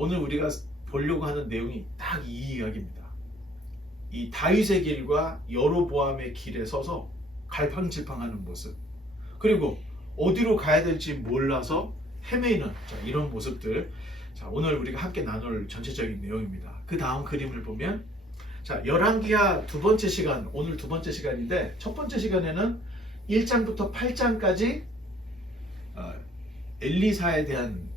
오늘 우리가 보려고 하는 내용이 딱 이 이야기입니다. 이 다윗의 길과 여로보암의 길에 서서 갈팡질팡하는 모습, 그리고 어디로 가야 될지 몰라서 헤매이는 이런 모습들, 오늘 우리가 함께 나눌 전체적인 내용입니다. 그 다음 그림을 보면 열왕기하 두 번째 시간, 오늘 두 번째 시간인데, 첫 번째 시간에는 1장부터 8장까지 엘리사에 대한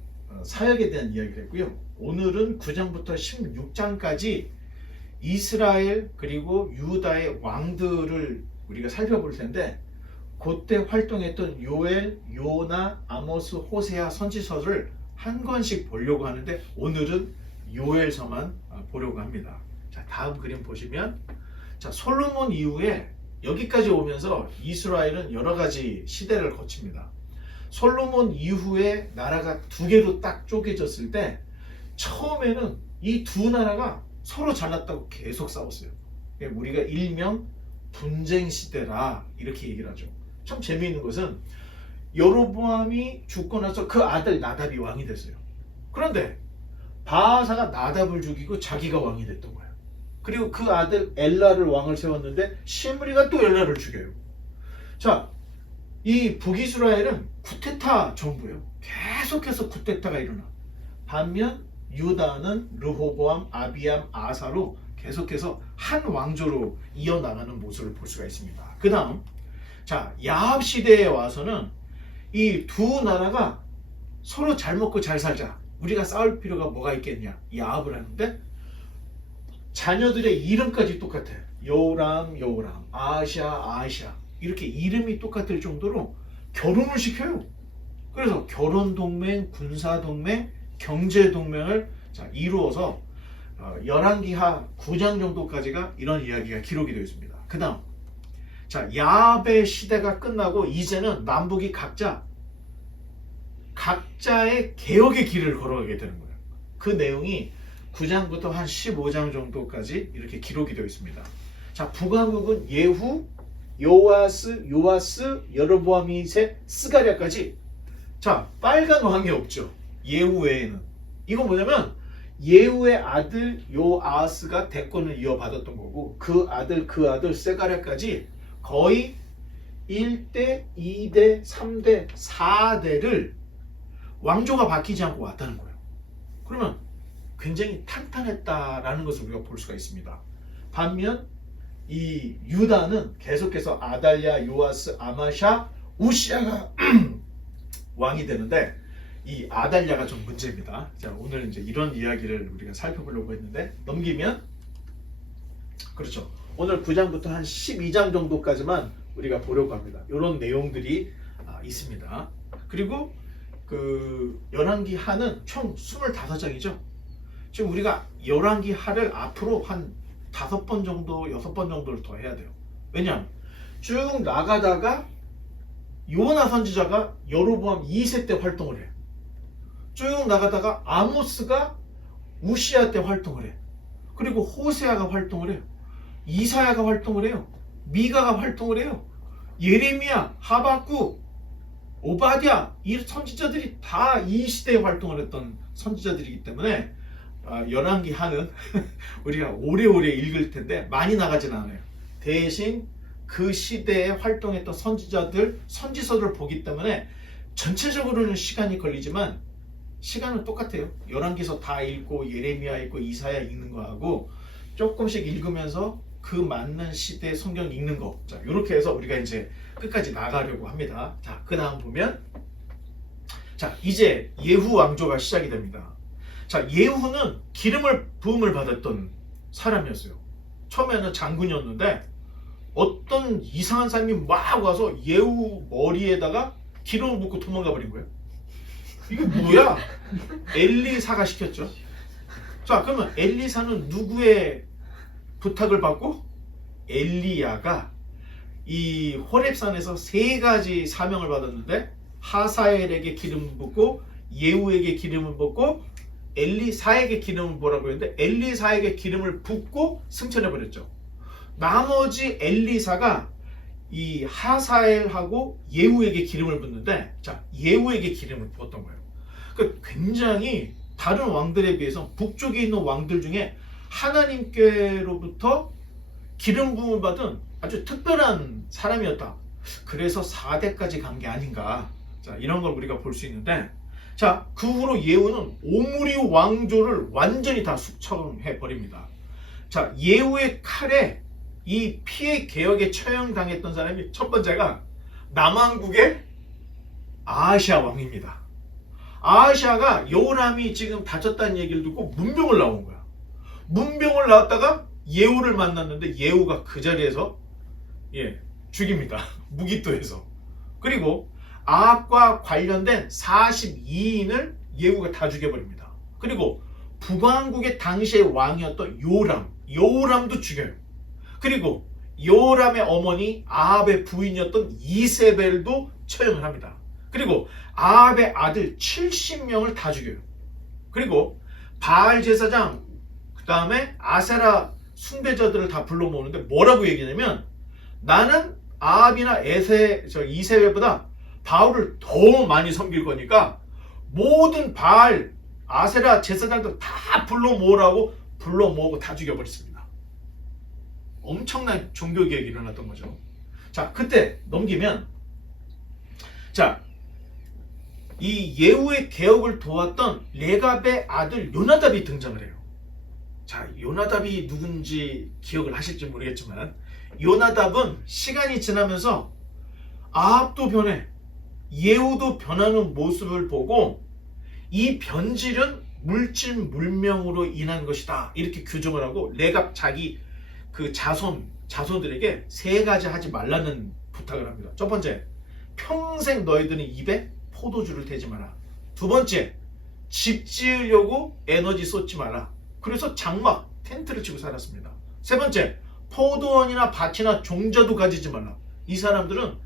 사역에 대한 이야기를 했고요. 오늘은 9장부터 16장까지 이스라엘 그리고 유다의 왕들을 우리가 살펴볼 텐데, 그때 활동했던 요엘, 요나, 아모스, 호세아 선지서를 한 권씩 보려고 하는데, 오늘은 요엘서만 보려고 합니다. 다음 그림 보시면, 솔로몬 이후에 여기까지 오면서 이스라엘은 여러 가지 시대를 거칩니다. 솔로몬 이후에 나라가 두 개로 딱 쪼개졌을 때, 처음에는 이 두 나라가 서로 잘났다고 계속 싸웠어요. 우리가 일명 분쟁 시대라 이렇게 얘기를 하죠. 참 재미있는 것은 여로보암이 죽고 나서 그 아들 나답이 왕이 됐어요. 그런데 바하사가 나답을 죽이고 자기가 왕이 됐던 거예요. 그리고 그 아들 엘라를 왕을 세웠는데 시므리가 또 엘라를 죽여요. 이 북이스라엘은 쿠데타 정부예요. 계속해서 쿠데타가 일어나. 반면 유다는 르호보암, 아비암, 아사로 계속해서 한 왕조로 이어나가는 모습을 볼 수가 있습니다. 그 다음 야합 시대에 와서는 이 두 나라가 서로 잘 먹고 잘 살자, 우리가 싸울 필요가 뭐가 있겠냐, 야합을 하는데 자녀들의 이름까지 똑같아요. 요람, 아샤 이렇게 이름이 똑같을 정도로 결혼을 시켜요. 그래서 결혼동맹, 군사동맹, 경제동맹을 이루어서 열왕기하 9장 정도까지가 이런 이야기가 기록이 되어 있습니다. 그 다음 야합의 시대가 끝나고 이제는 남북이 각자의 개혁의 길을 걸어가게 되는 거예요. 그 내용이 9장부터 한 15장 정도까지 이렇게 기록이 되어 있습니다. 북왕국은 예후, 요아스, 여로보암 2세, 스가랴까지. 빨간 왕이 없죠. 예후 외에는. 이건 뭐냐면 예후의 아들 요아스가 대권을 이어받았던 거고, 그 아들 스가랴까지 거의 1대, 2대, 3대, 4대를 왕조가 바뀌지 않고 왔다는 거예요. 그러면 굉장히 탄탄했다라는 것을 우리가 볼 수가 있습니다. 반면 이 유다는 계속해서 아달랴, 요아스, 아마샤, 우시아가 왕이 되는데, 이 아달랴가 좀 문제입니다. 오늘 이제 이런 이야기를 우리가 살펴보려고 했는데, 넘기면 그렇죠. 오늘 9장부터 한 12장 정도까지만 우리가 보려고 합니다. 이런 내용들이 있습니다. 그리고 그 열왕기하는 총 25장이죠. 지금 우리가 열왕기하를 앞으로 한 5번 정도, 6번 정도를 더 해야 돼요. 왜냐하면 쭉 나가다가 요나 선지자가 여로보암 2세 때 활동을 해요. 쭉 나가다가 아모스가 우시아 때 활동을 해요. 그리고 호세아가 활동을 해요. 이사야가 활동을 해요. 미가가 활동을 해요. 예레미야, 하박국, 오바댜, 이 선지자들이 다 이 시대에 활동을 했던 선지자들이기 때문에 열왕기하는 우리가 오래오래 읽을 텐데 많이 나가진 않아요. 대신 그 시대에 활동했던 선지자들, 선지서를 보기 때문에 전체적으로는 시간이 걸리지만 시간은 똑같아요. 열왕기서 다 읽고 예레미야 읽고 이사야 읽는 거하고 조금씩 읽으면서 그 맞는 시대 성경 읽는 거, 이렇게 해서 우리가 이제 끝까지 나가려고 합니다. 그 다음 보면 이제 예후 왕조가 시작이 됩니다. 예후는 기름을 부음을 받았던 사람이었어요. 처음에는 장군이었는데 어떤 이상한 사람이 막 와서 예후 머리에다가 기름을 붓고 도망가 버린 거예요. 이게 뭐야? 엘리사가 시켰죠. 그러면 엘리사는 누구의 부탁을 받고? 엘리야가 이 호렙산에서 3가지 사명을 받았는데, 하사엘에게 기름을 붓고, 예후에게 기름을 붓고, 엘리사에게 기름을 부으라고 했는데 엘리사에게 기름을 붓고 승천해 버렸죠. 나머지 엘리사가 이 하사엘하고 예후에게 기름을 붓는데, 예후에게 기름을 부었던 거예요. 그러니까 굉장히 다른 왕들에 비해서 북쪽에 있는 왕들 중에 하나님께로부터 기름 부음을 받은 아주 특별한 사람이었다. 그래서 4대까지 간 게 아닌가. 자, 이런 걸 우리가 볼 수 있는데, 자, 그 후로 예후는 오므리 왕조를 완전히 다 숙청해 버립니다. 자, 예후의 칼에 이 피해 개혁에 처형당했던 사람이 첫 번째가 남왕국의 아하시아 왕입니다. 아하시아가 여호람이 지금 다쳤다는 얘기를 듣고 문병을 나온 거야. 문병을 나왔다가 예후를 만났는데 예후가 그 자리에서 죽입니다. 무기토에서. 그리고 아합과 관련된 42인을 예후가 다 죽여버립니다. 그리고 북왕국의 당시의 왕이었던 여호람도 죽여요. 그리고 여호람의 어머니 아합의 부인이었던 이세벨도 처형을 합니다. 그리고 아합의 아들 70명을 다 죽여요. 그리고 바알 제사장, 그 다음에 아세라 숭배자들을 다 불러 모으는데 뭐라고 얘기하냐면, 나는 아합이나 이세벨보다 바알을 더 많이 섬길 거니까 모든 바알, 아세라 제사장들 다 불러 모으라고 불러 모으고 다 죽여버렸습니다. 엄청난 종교개혁이 일어났던 거죠. 자, 그때 넘기면, 자, 이 예후의 개혁을 도왔던 레갑의 아들 요나답이 등장을 해요. 자, 요나답이 누군지 기억을 하실지 모르겠지만, 요나답은 시간이 지나면서 아합도 변해, 예후도 변하는 모습을 보고 이 변질은 물질물명으로 인한 것이다, 이렇게 규정을 하고 레갑 자기 그 자손들에게 3가지 하지 말라는 부탁을 합니다. 첫 번째, 평생 너희들은 입에 포도주를 대지 마라. 두 번째, 집 지으려고 에너지 쏟지 마라. 그래서 장막, 텐트를 치고 살았습니다. 세 번째, 포도원이나 밭이나 종자도 가지지 말라. 이 사람들은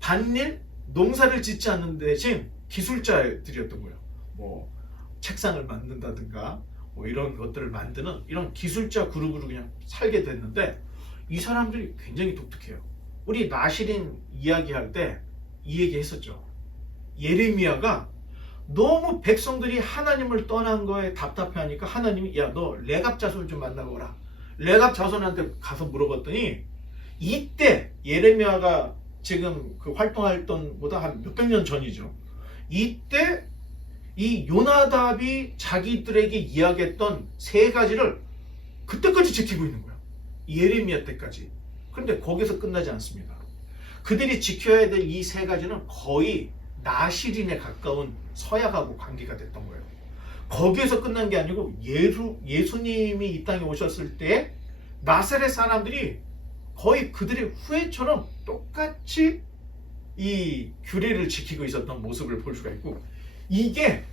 밭일, 농사를 짓지 않는 대신 기술자들이었던 거예요. 뭐 책상을 만든다든가 뭐 이런 것들을 만드는 이런 기술자 그룹으로 그냥 살게 됐는데, 이 사람들이 굉장히 독특해요. 우리 나시린 이야기할 때 이 얘기 했었죠. 예레미야가 너무 백성들이 하나님을 떠난 거에 답답해하니까 하나님이, 야, 너 레갑 자손을 좀 만나고 오라. 레갑 자손한테 가서 물어봤더니, 이때 예레미야가 지금 그 활동했던 보다 한 몇백 년 전이죠. 이때 이 요나답이 자기들에게 이야기했던 3가지를 그때까지 지키고 있는 거야. 예레미야 때까지. 그런데 거기서 끝나지 않습니다. 그들이 지켜야 될 이 3가지는 거의 나시린에 가까운 서약하고 관계가 됐던 거예요. 거기에서 끝난 게 아니고 예수님이 이 땅에 오셨을 때 나사렛 사람들이 거의 그들의 후예처럼 똑같이 이 규례를 지키고 있었던 모습을 볼 수가 있고, 이게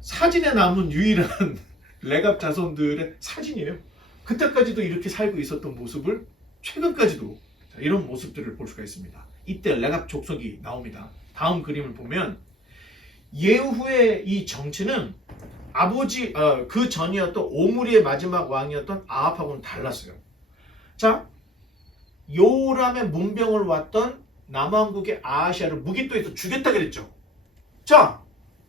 사진에 남은 유일한 레갑 자손들의 사진이에요. 그때까지도 이렇게 살고 있었던 모습을 최근까지도 이런 모습들을 볼 수가 있습니다. 이때 레갑 족속이 나옵니다. 다음 그림을 보면 예후의 이 정치는 그 전이었던 오므리의 마지막 왕이었던 아합하고는 달랐어요. 자, 요람의 문병을 왔던 남왕국의 아하시아를 무기토에서 죽였다 그랬죠. 자,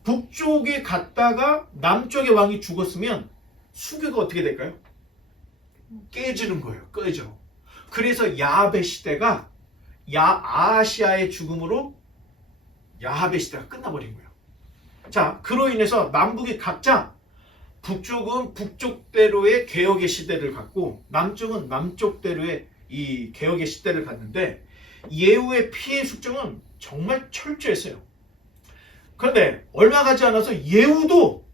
북쪽에 갔다가 남쪽의 왕이 죽었으면 수교가 어떻게 될까요? 깨지는 거예요. 꺼져. 그래서 야합의 시대가 아하시아의 죽음으로 야합의 시대가 끝나버린 거예요. 자, 그로 인해서 남북이 각자 북쪽은 북쪽대로의 개혁의 시대를 갖고 남쪽은 남쪽대로의 이 개혁의 시대를 갖는데, 예후의 피해 숙정은 정말 철저했어요. 그런데 얼마 가지 않아서 예후도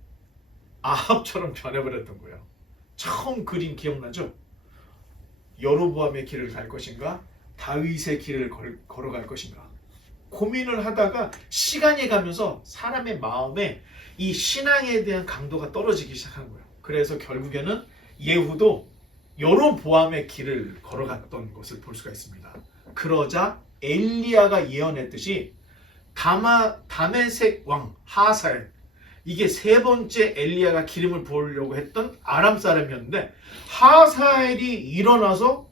아합처럼 변해버렸던 거예요. 처음 그림 기억나죠? 여로보암의 길을 갈 것인가, 다윗의 길을 걸어갈 것인가 고민을 하다가 시간이 가면서 사람의 마음에 이 신앙에 대한 강도가 떨어지기 시작한 거예요. 그래서 결국에는 예후도 여로보암의 길을 걸어갔던 것을 볼 수가 있습니다. 그러자 엘리야가 예언했듯이 다메섹 왕 하사엘, 이게 3번째 엘리야가 기름을 부으려고 했던 아람 사람이었는데, 하사엘이 일어나서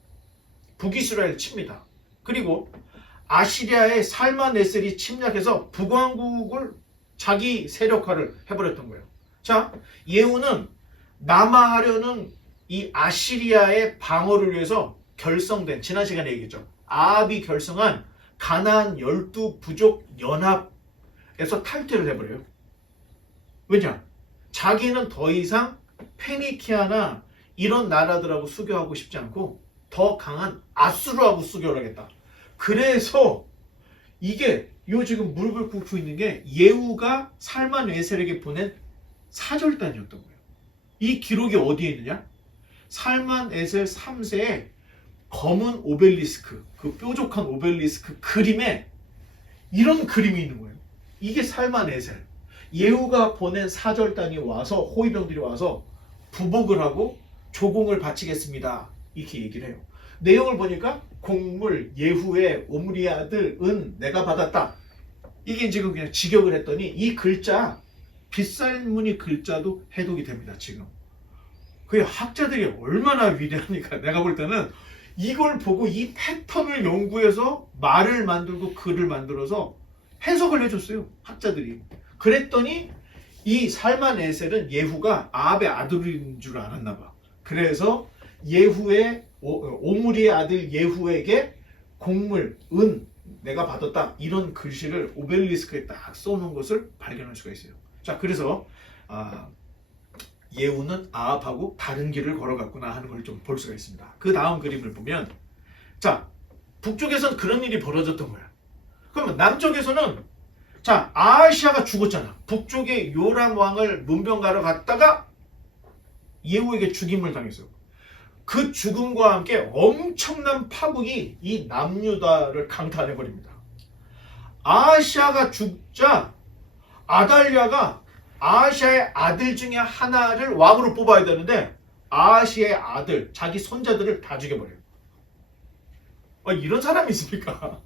북이스라엘을 칩니다. 그리고 아시리아의 살마네셀이 침략해서 북왕국을 자기 세력화를 해버렸던 거예요. 자, 예후는 남하하려는 이 아시리아의 방어를 위해서 결성된, 지난 시간에 얘기했죠. 아합이 결성한 가나안 12부족 연합에서 탈퇴를 해버려요. 왜냐? 자기는 더 이상 페니키아나 이런 나라들하고 수교하고 싶지 않고 더 강한 아수르하고 수교를 하겠다. 그래서 이게 요 지금 무릎을 꿇고 있는 게 예후가 살만 에셀에게 보낸 사절단이었던 거예요. 이 기록이 어디에 있느냐? 살만 에셀 3세의 검은 오벨리스크, 그 뾰족한 오벨리스크 그림에 이런 그림이 있는 거예요. 이게 살만 에셀. 예후가 보낸 사절단이 와서, 호위병들이 와서 부복을 하고 조공을 바치겠습니다. 이렇게 얘기를 해요. 내용을 보니까 곡물 예후의 오므리의 아들 은 내가 받았다. 이게 지금 그냥 직역을 했더니 이 글자 빗살무늬 글자도 해독이 됩니다. 지금 그 학자들이 얼마나 위대하니까 내가 볼 때는 이걸 보고 이 패턴을 연구해서 말을 만들고 글을 만들어서 해석을 해줬어요. 학자들이. 그랬더니 이 살만 에셀은 예후가 아합의 아들인 줄 알았나 봐. 그래서 예후의 오므리의 아들 예후에게 곡물 은 내가 받았다 이런 글씨를 오벨리스크에 딱 써놓은 것을 발견할 수가 있어요. 자, 그래서 예후는 아합하고 다른 길을 걸어갔구나 하는 걸 좀 볼 수가 있습니다. 그 다음 그림을 보면, 자, 북쪽에선 그런 일이 벌어졌던 거야. 그러면 남쪽에서는, 자, 아하시아가 죽었잖아. 북쪽에 요람 왕을 문병가러 갔다가 예후에게 죽임을 당했어요. 그 죽음과 함께 엄청난 파국이 이 남유다를 강타해버립니다. 아하시아가 죽자 아달랴가 아하시아의 아들 중에 하나를 왕으로 뽑아야 되는데 아하시아의 아들, 자기 손자들을 다 죽여버려요. 이런 사람이 있습니까?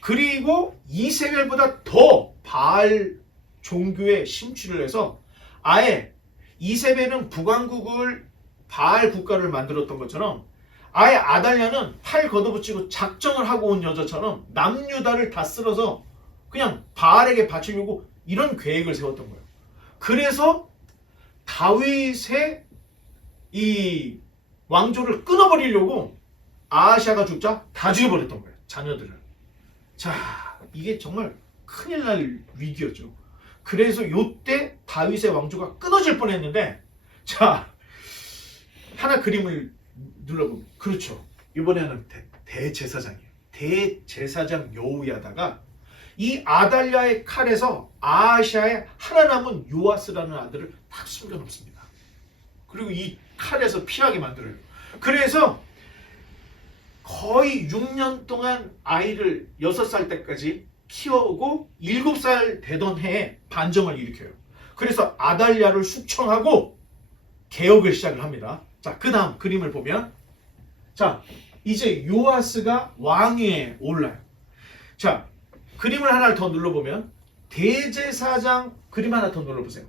그리고 이세벨보다 더 바알 종교에 심취를 해서 아예 이세벨은 북왕국을 바알 국가를 만들었던 것처럼 아예 아달랴는 팔 걷어붙이고 작정을 하고 온 여자처럼 남유다를 다 쓸어서 그냥 바알에게 바치려고 이런 계획을 세웠던 거예요. 그래서 다윗의 이 왕조를 끊어버리려고 아하시아가 죽자 다 죽여버렸던 거예요. 자녀들을. 자, 이게 정말 큰일 날 위기였죠. 그래서 요때 다윗의 왕조가 끊어질 뻔했는데, 자, 하나 그림을 눌러보면, 그렇죠. 이번에는 대제사장이에요. 대제사장 여우야다가 이 아달랴의 칼에서 아하시아의 하나 남은 요아스라는 아들을 딱 숨겨놓습니다. 그리고 이 칼에서 피하게 만들어요. 그래서 거의 6년 동안 아이를 6살 때까지 키워오고 7살 되던 해에 반정을 일으켜요. 그래서 아달랴를 숙청하고 개혁을 시작을 합니다. 자, 그 다음 그림을 보면, 자, 이제 요아스가 왕위에 올라요. 자, 그림을 하나를 더 눌러보면 대제사장 그림 하나 더 눌러보세요.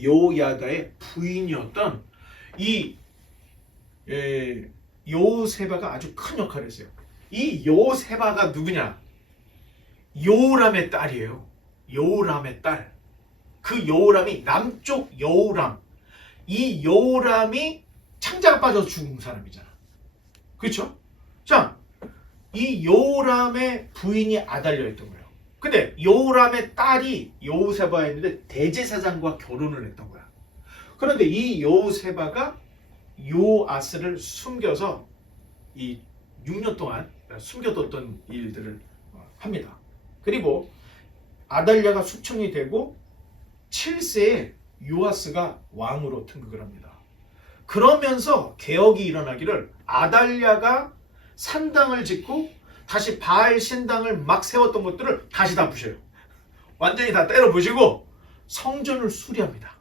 요야다의 부인이었던 이 요세바가 아주 큰 역할을 했어요. 이 요세바가 누구냐? 요람의 딸이에요. 요람의 딸. 그 요람이 남쪽 요람. 이 요람이 창자가 빠져서 죽은 사람이잖아. 그렇죠? 자, 이 요람의 부인이 아달랴였던 거예요. 근데 요람의 딸이 요세바였는데 대제사장과 결혼을 했던 거야. 그런데 이 요세바가 요아스를 숨겨서 이 6년 동안 숨겨뒀던 일들을 합니다. 그리고 아달랴가 숙청이 되고 7세에 요아스가 왕으로 등극을 합니다. 그러면서 개혁이 일어나기를 아달랴가 산당을 짓고 다시 바알 신당을 막 세웠던 것들을 다시 다 부셔요. 완전히 다 때려 부시고 성전을 수리합니다.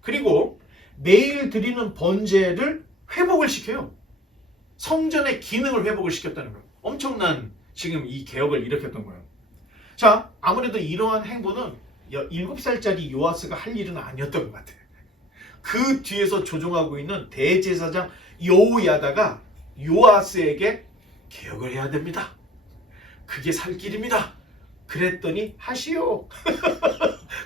그리고 매일 드리는 번제를 회복을 시켜요. 성전의 기능을 회복을 시켰다는 거예요. 엄청난 지금 이 개혁을 일으켰던 거예요. 자, 아무래도 이러한 행보는 7살짜리 요아스가 할 일은 아니었던 것 같아요. 그 뒤에서 조종하고 있는 대제사장 여호야다가 요아스에게 개혁을 해야 됩니다. 그게 살 길입니다. 그랬더니 하시오.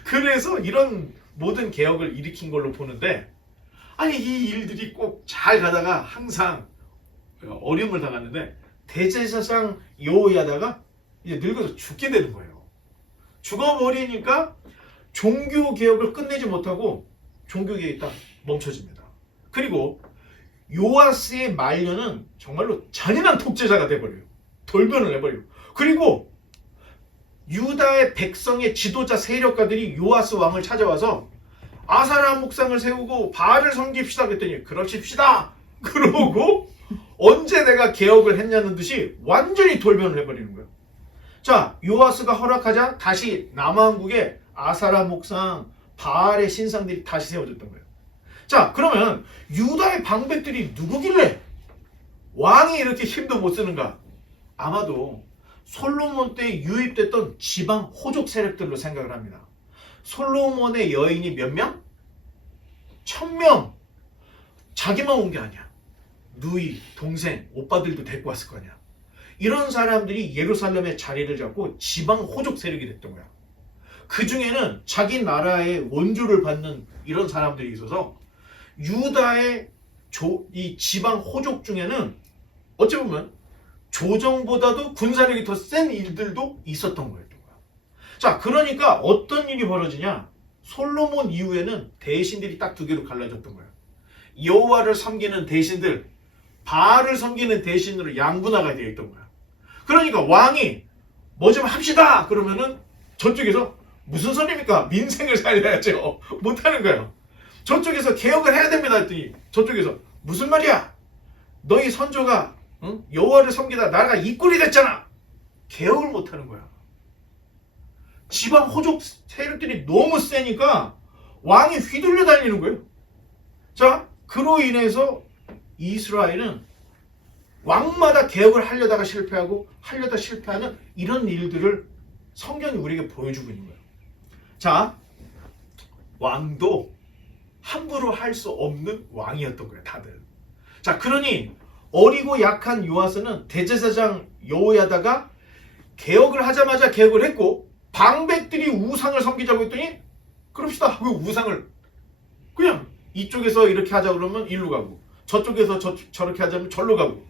그래서 이런 모든 개혁을 일으킨 걸로 보는데, 아니 이 일들이 꼭 잘 가다가 항상 어려움을 당하는데, 대제사장 여호야다가 이제 늙어서 죽게 되는 거예요. 죽어버리니까 종교 개혁을 끝내지 못하고 종교 개혁이 딱 멈춰집니다. 그리고 요아스의 말년은 정말로 잔인한 독재자가 돼버려요. 돌변을 해버려요. 그리고 유다의 백성의 지도자 세력가들이 요아스 왕을 찾아와서 아사라 목상을 세우고 바알을 섬깁시다 그랬더니 그러십시다 그러고 언제 내가 개혁을 했냐는 듯이 완전히 돌변을 해버리는 거예요. 자, 요아스가 허락하자 다시 남왕국에 아사라 목상, 바알의 신상들이 다시 세워졌던 거예요. 자, 그러면 유다의 방백들이 누구길래 왕이 이렇게 힘도 못 쓰는가? 아마도 솔로몬 때 유입됐던 지방 호족 세력들로 생각을 합니다. 솔로몬의 여인이 몇 명? 1000명. 자기만 온 게 아니야. 누이, 동생, 오빠들도 데리고 왔을 거 아니야. 이런 사람들이 예루살렘에 자리를 잡고 지방 호족 세력이 됐던 거야. 그 중에는 자기 나라의 원조를 받는 이런 사람들이 있어서 유다의 이 지방 호족 중에는 어찌 보면 조정보다도 군사력이 더 센 일들도 있었던 거예요. 자, 그러니까 어떤 일이 벌어지냐? 솔로몬 이후에는 대신들이 딱 두 개로 갈라졌던 거예요. 여호와를 섬기는 대신들, 바알을 섬기는 대신으로 양분화가 되어 있던 거야. 그러니까 왕이 뭐 좀 합시다 그러면은 저쪽에서 무슨 소리입니까? 민생을 살려야죠. 못하는 거예요. 저쪽에서 개혁을 해야 됩니다 했더니 저쪽에서 무슨 말이야? 너희 선조가 여호와를 섬기다 나라가 이 꼴이 됐잖아. 개혁을 못하는 거야. 지방 호족 세력들이 너무 세니까 왕이 휘둘려 다니는 거예요. 자, 그로 인해서 이스라엘은 왕마다 개혁을 하려다가 실패하고 하려다 실패하는 이런 일들을 성경이 우리에게 보여주고 있는 거예요. 자, 왕도 함부로 할 수 없는 왕이었던 거예요, 다들. 자, 그러니 어리고 약한 요아스는 대제사장 여호야다가 개혁을 하자마자 개혁을 했고 방백들이 우상을 섬기자고 했더니 그럽시다 하고 우상을 그냥 이쪽에서 이렇게 하자 그러면 일로 가고 저쪽에서 저렇게 하자면 절로 가고,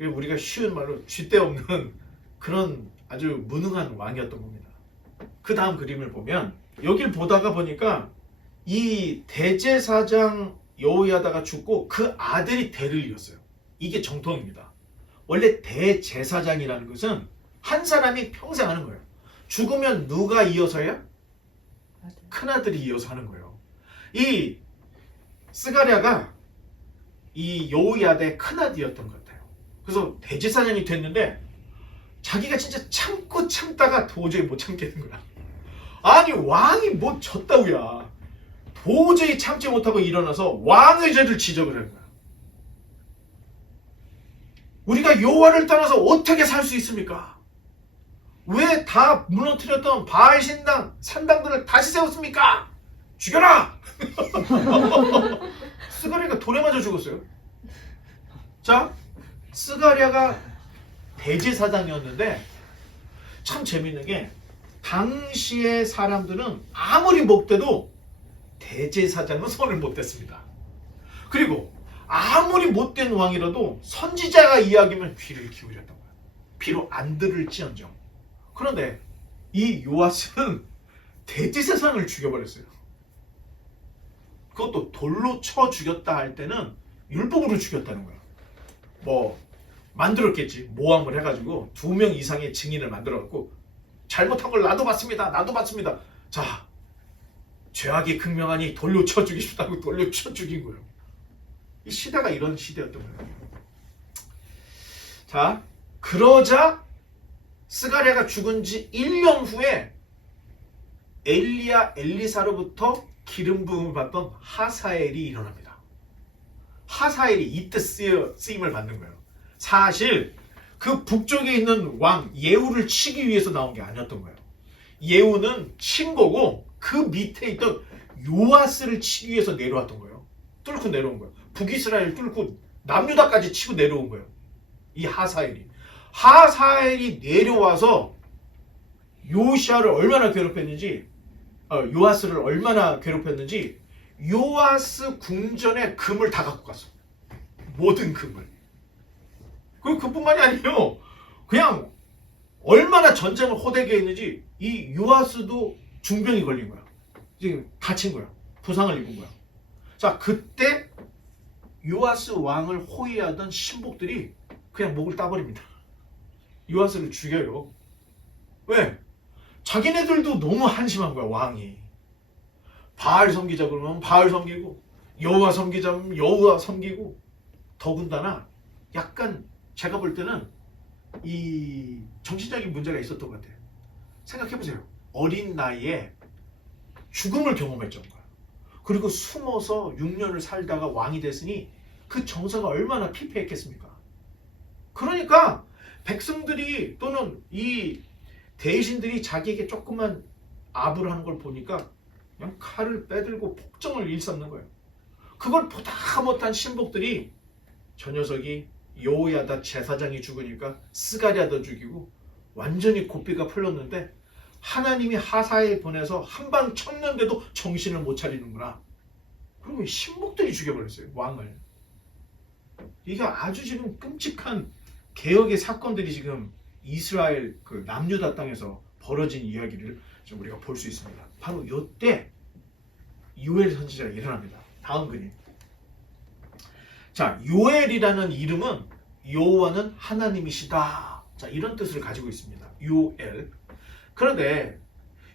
우리가 쉬운 말로 쥐대 없는 그런 아주 무능한 왕이었던 겁니다. 그 다음 그림을 보면 여길 보다가 보니까 이 대제사장 여호야다가 죽고 그 아들이 대를 이었어요. 이게 정통입니다. 원래 대제사장이라는 것은 한 사람이 평생 하는 거예요. 죽으면 누가 이어서야? 큰아들이 이어서 하는 거예요. 이 스가랴가 이 여호야다의 큰아들이었던 것 같아요. 그래서 대제사장이 됐는데 자기가 진짜 참고 참다가 도저히 못 참겠는 거야. 아니 왕이 뭐 졌다고야. 도저히 참지 못하고 일어나서 왕의 죄를 지적을 한 거야. 우리가 여호와를 떠나서 어떻게 살 수 있습니까? 왜 다 무너뜨렸던 바알 신당, 산당들을 다시 세웠습니까? 죽여라! 스가랴가 돌에 맞아 죽었어요. 자, 스가랴가 대제사장이었는데 참 재밌는 게 당시의 사람들은 아무리 못돼도 대제사장은 손을 못 댔습니다. 그리고 아무리 못된 왕이라도 선지자가 이야기면 귀를 기울였던 거야. 비록 안 들을지언정. 그런데 이 요아스는 대제사장을 죽여버렸어요. 그것도 돌로 쳐 죽였다 할 때는 율법으로 죽였다는 거야. 뭐 만들었겠지. 모함을 해가지고 2명 이상의 증인을 만들어갖고 잘못한 걸 나도 봤습니다. 나도 봤습니다. 자, 죄악이 극명하니 돌로 쳐 죽이시다고 돌로 쳐 죽인 거예요. 이 시대가 이런 시대였던 거예요. 자, 그러자 스가랴가 죽은 지 1년 후에 엘리사로부터 기름 부음을 받던 하사엘이 일어납니다. 하사엘이 이때 쓰임을 받는 거예요. 사실 그 북쪽에 있는 왕 예후를 치기 위해서 나온 게 아니었던 거예요. 예후는 친 거고 그 밑에 있던 요아스를 치기 위해서 내려왔던 거예요. 뚫고 내려온 거예요. 북이스라엘 뚫고 남유다까지 치고 내려온 거예요. 이 하사엘이 내려와서 요시아를 얼마나 괴롭혔는지 요아스를 얼마나 괴롭혔는지 요아스 궁전에 금을 다 갖고 갔어. 모든 금을. 그뿐만이 아니에요. 그냥 얼마나 전쟁을 호되게 했는지 이 요아스도 중병이 걸린 거야. 지금 다친 거야. 부상을 입은 거야. 자, 그때 요아스 왕을 호위하던 신복들이 그냥 목을 따버립니다. 요아스를 죽여요. 왜? 자기네들도 너무 한심한 거야, 왕이. 바알 섬기자 그러면 바알 섬기고, 여호와 섬기자 그러면 여호와 섬기고, 더군다나 약간 제가 볼 때는 이 정신적인 문제가 있었던 것 같아요. 생각해보세요. 어린 나이에 죽음을 경험했던 거야. 그리고 숨어서 6년을 살다가 왕이 됐으니 그 정서가 얼마나 피폐했겠습니까? 그러니까 백성들이 또는 이 대신들이 자기에게 조그만 압을 하는 걸 보니까 그냥 칼을 빼들고 폭정을 일삼는 거예요. 그걸 보다 못한 신복들이 저 녀석이 여호야다 제사장이 죽으니까 스가랴도 죽이고 완전히 고삐가 풀렸는데 하나님이 하사엘 보내서 한 방 쳤는데도 정신을 못 차리는구나. 그리고 신복들이 죽여버렸어요, 왕을. 이게 아주 지금 끔찍한 개혁의 사건들이 지금 이스라엘 그 남유다 땅에서 벌어진 이야기를 좀 우리가 볼 수 있습니다. 바로 이때 요엘 선지자가 일어납니다. 다음 그림. 자, 요엘이라는 이름은 여호와는 하나님이시다. 자, 이런 뜻을 가지고 있습니다. 요엘. 그런데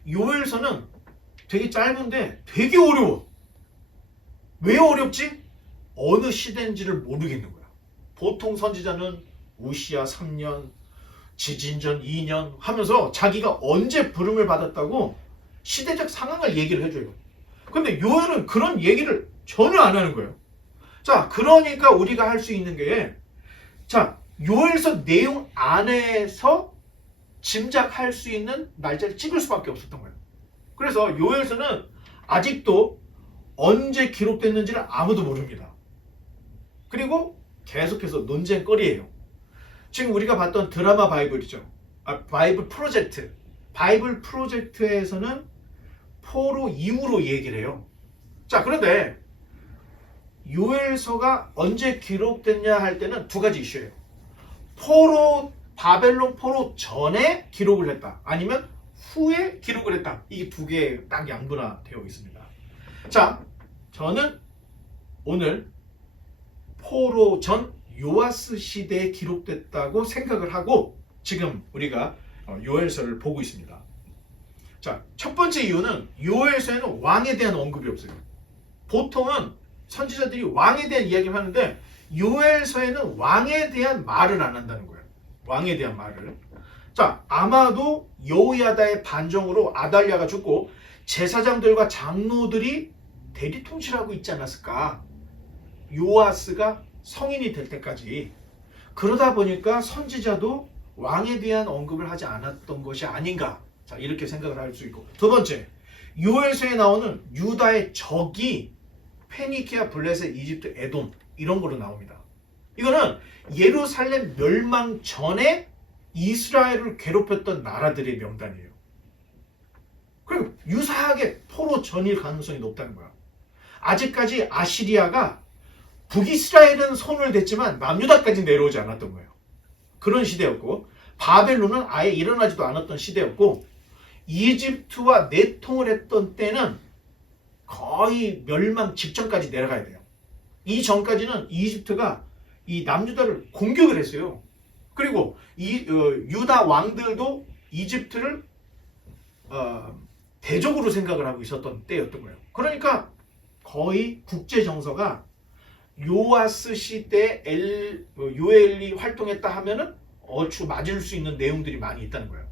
요엘서는 되게 짧은데 되게 어려워. 왜 어렵지? 어느 시대인지를 모르겠는 거야. 보통 선지자는 우시야 3년, 지진전 2년 하면서 자기가 언제 부름을 받았다고 시대적 상황을 얘기를 해줘요. 근데 요엘은 그런 얘기를 전혀 안 하는 거예요. 자, 그러니까 우리가 할 수 있는 게, 자, 요엘서 내용 안에서 짐작할 수 있는 날짜를 찍을 수밖에 없었던 거예요. 그래서 요엘서는 아직도 언제 기록됐는지를 아무도 모릅니다. 그리고 계속해서 논쟁거리예요. 지금 우리가 봤던 드라마 바이블이죠. 바이블 프로젝트. 바이블 프로젝트에서는 포로 이후로 얘기를 해요. 자, 그런데 요엘서가 언제 기록됐냐 할 때는 두 가지 이슈예요. 바벨론 포로 전에 기록을 했다. 아니면 후에 기록을 했다. 이게 두 개 딱 양분화되어 있습니다. 자, 저는 오늘 포로 전 요아스 시대에 기록됐다고 생각을 하고 지금 우리가 요엘서를 보고 있습니다. 자, 첫 번째 이유는 요엘서에는 왕에 대한 언급이 없어요. 보통은 선지자들이 왕에 대한 이야기를 하는데 요엘서에는 왕에 대한 말을 안 한다는 거예요. 왕에 대한 말을. 자, 아마도 여호야다의 반정으로 아달랴가 죽고 제사장들과 장로들이 대리 통치하고 있지 않았을까? 요아스가 성인이 될 때까지. 그러다 보니까 선지자도 왕에 대한 언급을 하지 않았던 것이 아닌가. 자, 이렇게 생각을 할 수 있고. 두 번째, 요엘서에 나오는 유다의 적이 페니키아, 블레셋, 이집트, 에돔 이런 거로 나옵니다. 이거는 예루살렘 멸망 전에 이스라엘을 괴롭혔던 나라들의 명단이에요. 그리고 유사하게 포로 전일 가능성이 높다는 거야. 아직까지 아시리아가 북이스라엘은 손을 댔지만 남유다까지 내려오지 않았던 거예요. 그런 시대였고, 바벨론은 아예 일어나지도 않았던 시대였고, 이집트와 내통을 했던 때는 거의 멸망 직전까지 내려가야 돼요. 이 전까지는 이집트가 이 남유다를 공격을 했어요. 그리고 유다 왕들도 이집트를 대적으로 생각을 하고 있었던 때였던 거예요. 그러니까 거의 국제 정서가 요아스 시대 요엘이 활동했다 하면은 얼추 맞을 수 있는 내용들이 많이 있다는 거예요.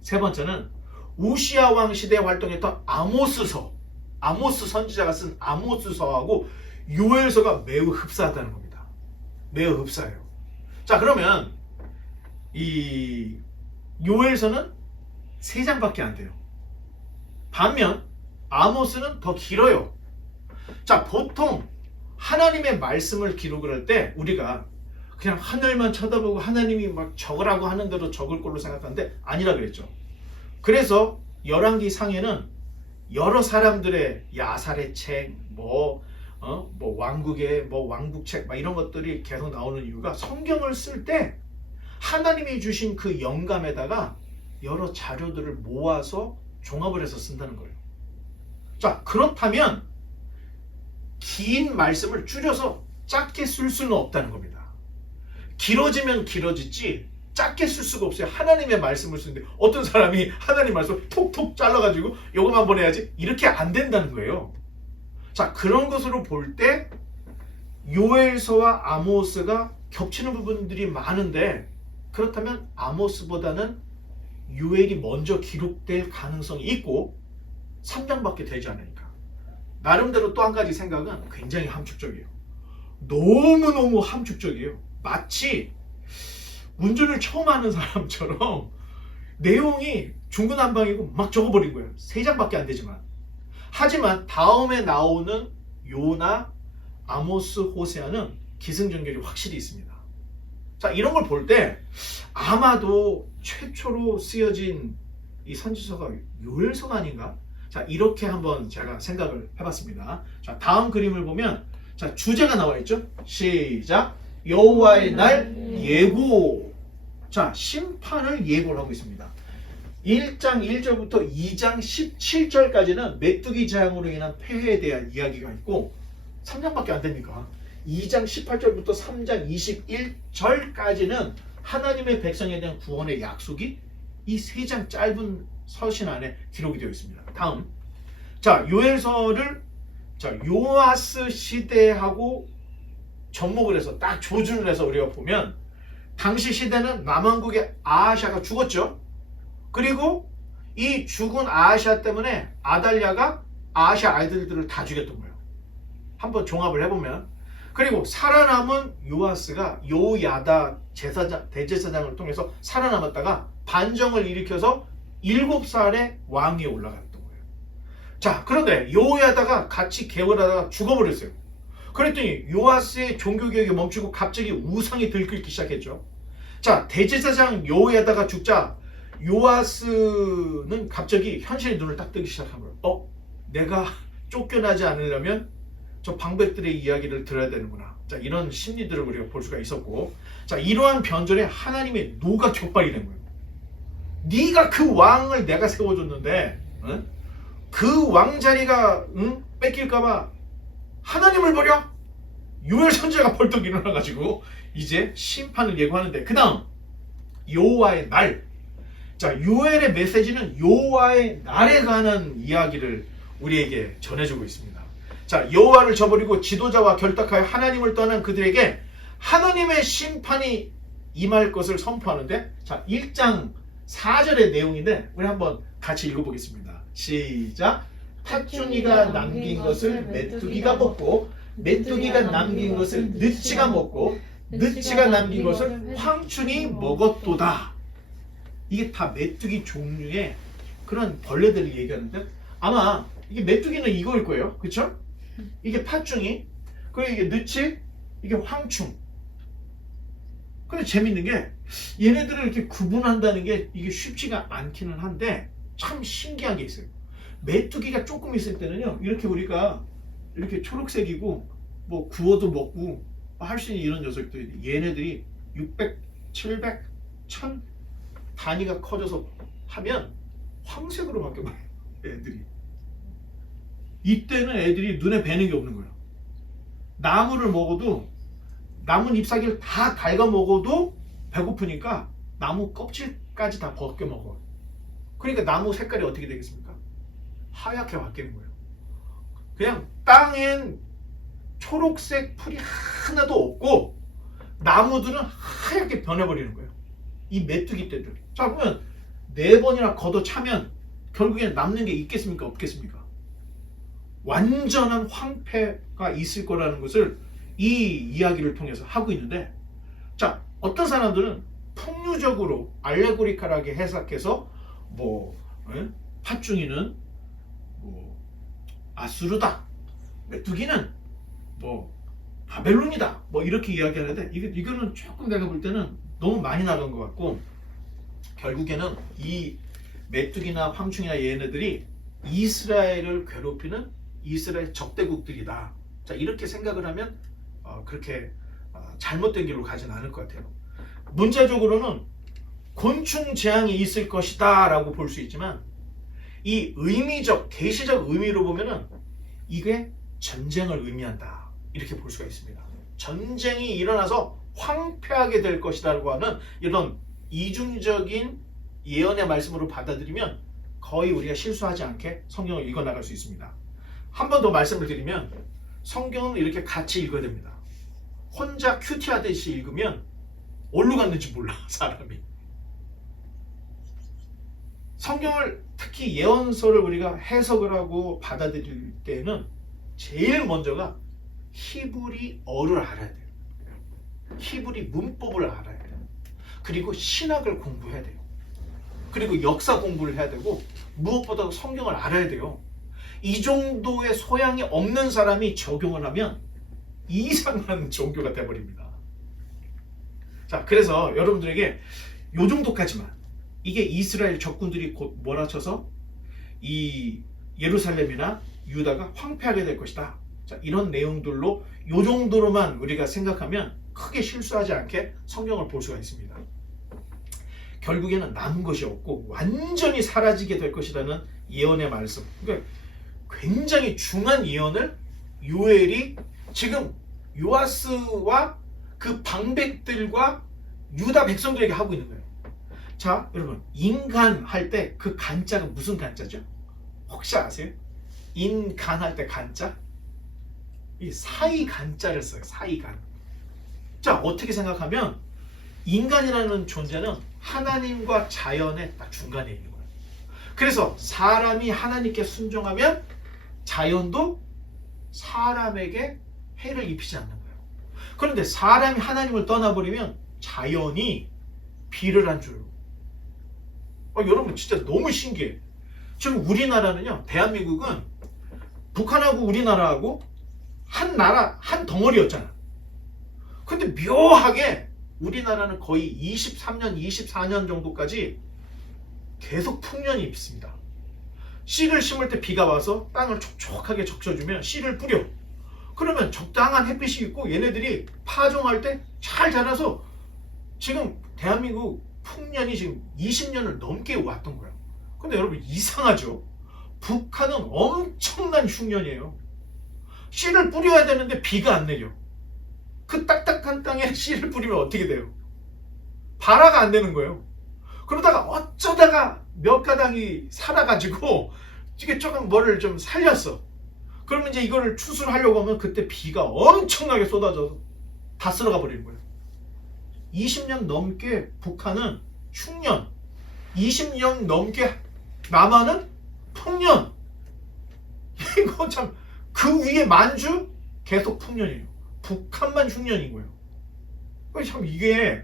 세 번째는 우시야 왕 시대에 활동했던 아모스 선지자가 쓴 아모스서하고 요엘서가 매우 흡사하다는 겁니다. 매우 흡사해요. 자, 그러면 이 요엘서는 3장밖에 안 돼요. 반면 아모스는 더 길어요. 자, 보통 하나님의 말씀을 기록을 할 때 우리가 그냥 하늘만 쳐다보고 하나님이 막 적으라고 하는 대로 적을 걸로 생각하는데 아니라 그랬죠. 그래서 열왕기 상에는 여러 사람들의 야살의 책, 뭐 왕국의 왕국책 막 이런 것들이 계속 나오는 이유가 성경을 쓸 때 하나님이 주신 그 영감에다가 여러 자료들을 모아서 종합을 해서 쓴다는 거예요. 자, 그렇다면 긴 말씀을 줄여서 짧게 쓸 수는 없다는 겁니다. 길어지면 길어지지 짧게 쓸 수가 없어요. 하나님의 말씀을 쓰는데 어떤 사람이 하나님 말씀을 톡톡 잘라가지고 요것만 보내야지 이렇게 안 된다는 거예요. 자, 그런 것으로 볼 때 요엘서와 아모스가 겹치는 부분들이 많은데 그렇다면 아모스보다는 요엘이 먼저 기록될 가능성이 있고 3장밖에 되지 않으니까 나름대로 또 한 가지 생각은 굉장히 함축적이에요. 너무너무 함축적이에요. 마치 운전을 처음 하는 사람처럼 내용이 중구난방이고 막 적어버린 거예요. 3장밖에 안 되지만. 하지만 다음에 나오는 요나, 아모스, 호세아는 기승전결이 확실히 있습니다. 자, 이런 걸 볼 때 아마도 최초로 쓰여진 이 선지서가 요엘서가 아닌가? 자, 이렇게 한번 제가 생각을 해봤습니다. 자, 다음 그림을 보면 자, 주제가 나와 있죠? 시작! 여호와의 날 예고. 자, 심판을 예고를 하고 있습니다. 1장 1절부터 2장 17절까지는 메뚜기 재앙으로 인한 폐해에 대한 이야기가 있고 3장밖에 안 됩니까? 2장 18절부터 3장 21절까지는 하나님의 백성에 대한 구원의 약속이 이 3장 짧은 서신 안에 기록이 되어 있습니다. 다음, 자, 요엘서를 자, 요아스 시대하고 접목을 해서 딱 조준을 해서 우리가 보면 당시 시대는 남왕국의 아하샤가 죽었죠. 그리고 이 죽은 아하샤 때문에 아달랴가 아하샤 아이들을 다 죽였던 거예요. 한번 종합을 해보면. 그리고 살아남은 요아스가 요야다 대제사장을 통해서 살아남았다가 반정을 일으켜서 7살에 왕위에 올라갔던 거예요. 자, 그런데 요야다가 같이 개월하다가 죽어버렸어요. 그랬더니 요아스의 종교개혁이 멈추고 갑자기 우상이 들끓기 시작했죠. 자, 대제사장 요야다가 죽자 요아스는 갑자기 현실의 눈을 딱 뜨기 시작한 거예요. 내가 쫓겨나지 않으려면 저 방백들의 이야기를 들어야 되는구나. 자, 이런 심리들을 우리가 볼 수가 있었고, 자, 이러한 변절에 하나님의 노가 격발이 된 거예요. 네가 그 왕을 내가 세워줬는데 그 왕자리가 뺏길까봐 하나님을 버려? 요엘 선지자가 벌떡 일어나가지고 이제 심판을 예고하는데, 그 다음 여호와의 날. 자, 요엘의 메시지는 여호와의 날에 관한 이야기를 우리에게 전해주고 있습니다. 자, 여호와를 저버리고 지도자와 결탁하여 하나님을 떠난 그들에게 하나님의 심판이 임할 것을 선포하는데, 자, 1장 4절의 내용인데 우리 한번 같이 읽어보겠습니다. 시작! 팥중이가 남긴 것을 메뚜기가 먹고 메뚜기가 남긴 것을 느치가 먹고 느치가 남긴 것을 황충이 먹었도다. 이게 다 메뚜기 종류의 그런 벌레들을 얘기하는데 아마 이게 메뚜기는 이거일 거예요. 그쵸? 이게 팥중이, 그리고 이게 느치, 이게 황충. 근데 재밌는 게 얘네들을 이렇게 구분한다는 게 이게 쉽지가 않기는 한데 참 신기한 게 있어요. 메뚜기가 조금 있을 때는요, 이렇게 우리가 이렇게 초록색이고 뭐 구워도 먹고 할 수 있는 이런 녀석들이, 얘네들이 600, 700, 1000 단위가 커져서 하면 황색으로 바뀌어버려요. 애들이. 이때는 애들이 눈에 뵈는 게 없는 거예요. 나무를 먹어도 나무 잎사귀를 다 갉아 먹어도 배고프니까 나무 껍질까지 다 벗겨 먹어요. 그러니까 나무 색깔이 어떻게 되겠습니까? 하얗게 바뀌는 거예요. 그냥 땅엔 초록색 풀이 하나도 없고 나무들은 하얗게 변해버리는 거예요. 이 메뚜기 떼들. 자, 그러면 4번이나 걷어차면 결국엔 남는 게 있겠습니까? 없겠습니까? 완전한 황폐가 있을 거라는 것을 이 이야기를 통해서 하고 있는데, 자, 어떤 사람들은 풍류적으로 알레고리컬하게 해석해서 팥중이는 아수르다, 메뚜기는 바벨론이다, 이렇게 이야기하는데 이거는 조금 내가 볼 때는 너무 많이 나간 것 같고, 결국에는 이 메뚜기나 황충이나 얘네들이 이스라엘을 괴롭히는 이스라엘 적대국들이다. 자, 이렇게 생각을 하면 그렇게 잘못된 길로 가진 않을 것 같아요. 문자적으로는 곤충 재앙이 있을 것이다 라고 볼 수 있지만 이 의미적, 계시적 의미로 보면은 이게 전쟁을 의미한다 이렇게 볼 수가 있습니다. 전쟁이 일어나서 황폐하게 될 것이라고 하는 이런 이중적인 예언의 말씀으로 받아들이면 거의 우리가 실수하지 않게 성경을 읽어 나갈 수 있습니다. 한 번 더 말씀을 드리면 성경은 이렇게 같이 읽어야 됩니다. 혼자 큐티하듯이 읽으면 어디로 갔는지 몰라 사람이. 성경을 특히 예언서를 우리가 해석을 하고 받아들일 때는 제일 먼저가 히브리어를 알아야 돼요. 히브리 문법을 알아야 돼요. 그리고 신학을 공부해야 돼요. 그리고 역사 공부를 해야 되고 무엇보다도 성경을 알아야 돼요. 이 정도의 소양이 없는 사람이 적용을 하면 이상한 종교가 돼버립니다. 자, 그래서 여러분들에게 요 정도까지만, 이게 이스라엘 적군들이 곧 몰아쳐서 이 예루살렘이나 유다가 황폐하게 될 것이다. 자, 이런 내용들로 요 정도로만 우리가 생각하면 크게 실수하지 않게 성경을 볼 수가 있습니다. 결국에는 남은 것이 없고 완전히 사라지게 될 것이라는 예언의 말씀. 그러니까 굉장히 중요한 예언을 요엘이 지금 요아스와 그 방백들과 유다 백성들에게 하고 있는 거예요. 자, 여러분, 인간 할 때 그 간자가 무슨 간자죠? 혹시 아세요? 인간 할 때 간자? 이 사이 간자를 써요. 사이 간. 자, 어떻게 생각하면 인간이라는 존재는 하나님과 자연의 딱 중간에 있는 거예요. 그래서 사람이 하나님께 순종하면 자연도 사람에게 해를 입히지 않는 거예요. 그런데 사람이 하나님을 떠나버리면 자연이 비를 안 줘요. 여러분 진짜 너무 신기해. 지금 우리나라는요, 대한민국은 북한하고 우리나라하고 한 나라, 한 덩어리였잖아. 근데 묘하게 우리나라는 거의 23년, 24년 정도까지 계속 풍년이 있습니다. 씨를 심을 때 비가 와서 땅을 촉촉하게 적셔주면 씨를 뿌려. 그러면 적당한 햇빛이 있고 얘네들이 파종할 때 잘 자라서 지금 대한민국 풍년이 지금 20년을 넘게 왔던 거예요. 근데 여러분 이상하죠? 북한은 엄청난 흉년이에요. 씨를 뿌려야 되는데 비가 안 내려. 그 딱딱한 땅에 씨를 뿌리면 어떻게 돼요? 발화가 안 되는 거예요. 그러다가 어쩌다가 몇 가닥이 살아가지고 이게 조금 뭐를 좀 살렸어. 그러면 이제 이거를 추수하려고 하면 그때 비가 엄청나게 쏟아져서 다 쓸어가 버리는 거예요. 20년 넘게 북한은 흉년, 20년 넘게 남한은 풍년. 이거 참, 그 위에 만주 계속 풍년이에요. 북한만 흉년인 거예요. 참 이게